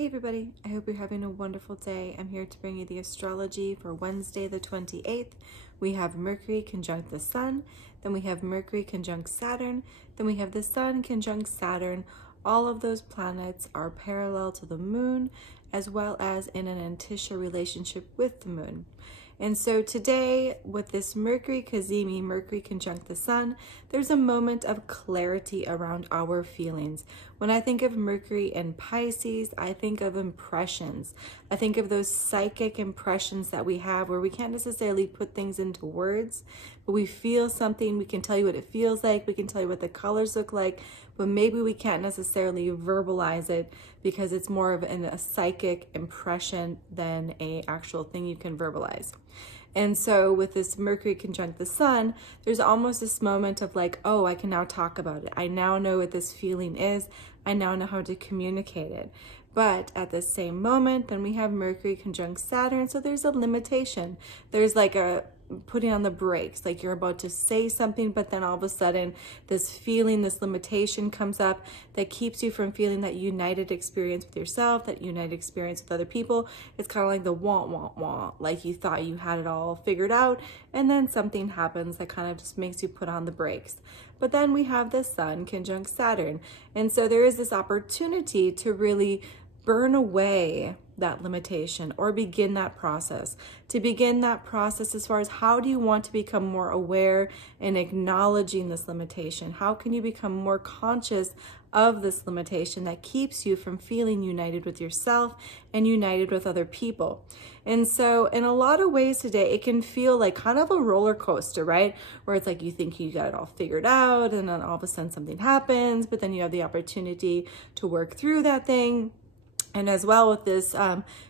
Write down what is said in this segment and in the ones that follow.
Hey everybody, I hope you're having a wonderful day. I'm here to bring you the astrology for Wednesday the 28th. We have Mercury conjunct the Sun, then we have Mercury conjunct Saturn, then we have the Sun conjunct Saturn. All of those planets are parallel to the Moon, as well as in an antisha relationship with the Moon. And so today, with this Mercury Cazimi, Mercury conjunct the Sun, there's a moment of clarity around our feelings. When I think of Mercury in Pisces, I think of impressions. I think of those psychic impressions that we have where we can't necessarily put things into words, but we feel something, we can tell you what it feels like, we can tell you what the colors look like, but maybe we can't necessarily verbalize it because it's more of a psychic impression than an actual thing you can verbalize. And so with this Mercury conjunct the Sun, there's almost this moment of like, oh, I can now talk about it. I now know what this feeling is. I now know how to communicate it. But at the same moment, then we have Mercury conjunct Saturn. So there's a limitation. There's like a putting on the brakes, like you're about to say something, but then all of a sudden this feeling, this limitation comes up that keeps you from feeling that united experience with yourself, that united experience with other people. It's kind of like the want, like you thought you had it all figured out, and then something happens that kind of just makes you put on the brakes. But then we have the Sun conjunct Saturn. And so there is this opportunity to really burn away that limitation or begin that process. To begin that process as far as how do you want to become more aware and acknowledging this limitation? How can you become more conscious of this limitation that keeps you from feeling united with yourself and united with other people? And so in a lot of ways today, it can feel like kind of a roller coaster, right? Where it's like you think you got it all figured out and then all of a sudden something happens, but then you have the opportunity to work through that thing. And as well with this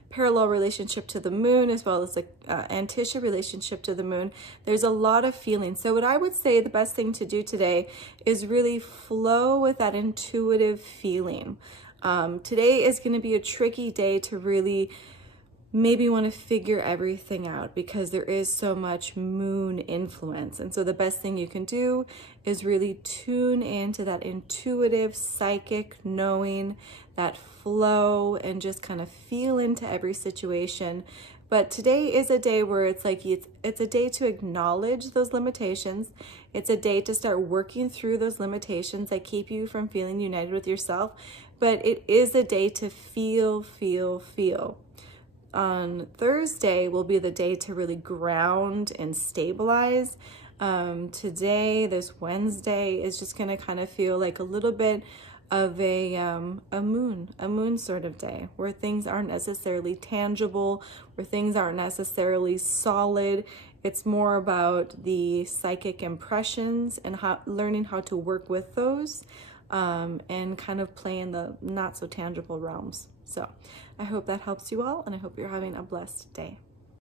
parallel relationship to the Moon, as well as the antisha relationship to the Moon, there's a lot of feeling. So what I would say the best thing to do today is really flow with that intuitive feeling. Today is going to be a tricky day to really maybe want to figure everything out because there is so much Moon influence. And so the best thing you can do is really tune into that intuitive, psychic knowing, that flow, and just kind of feel into every situation. But today is a day where it's like it's a day to acknowledge those limitations. It's a day to start working through those limitations that keep you from feeling united with yourself. But it is a day to feel. On Thursday will be the day to really ground and stabilize. Today, this Wednesday, is just going to kind of feel like a little bit of a moon sort of day where things aren't necessarily tangible, where things aren't necessarily solid. It's more about the psychic impressions and learning how to work with those and kind of play in the not so tangible realms. So I hope that helps you all, and I hope you're having a blessed day.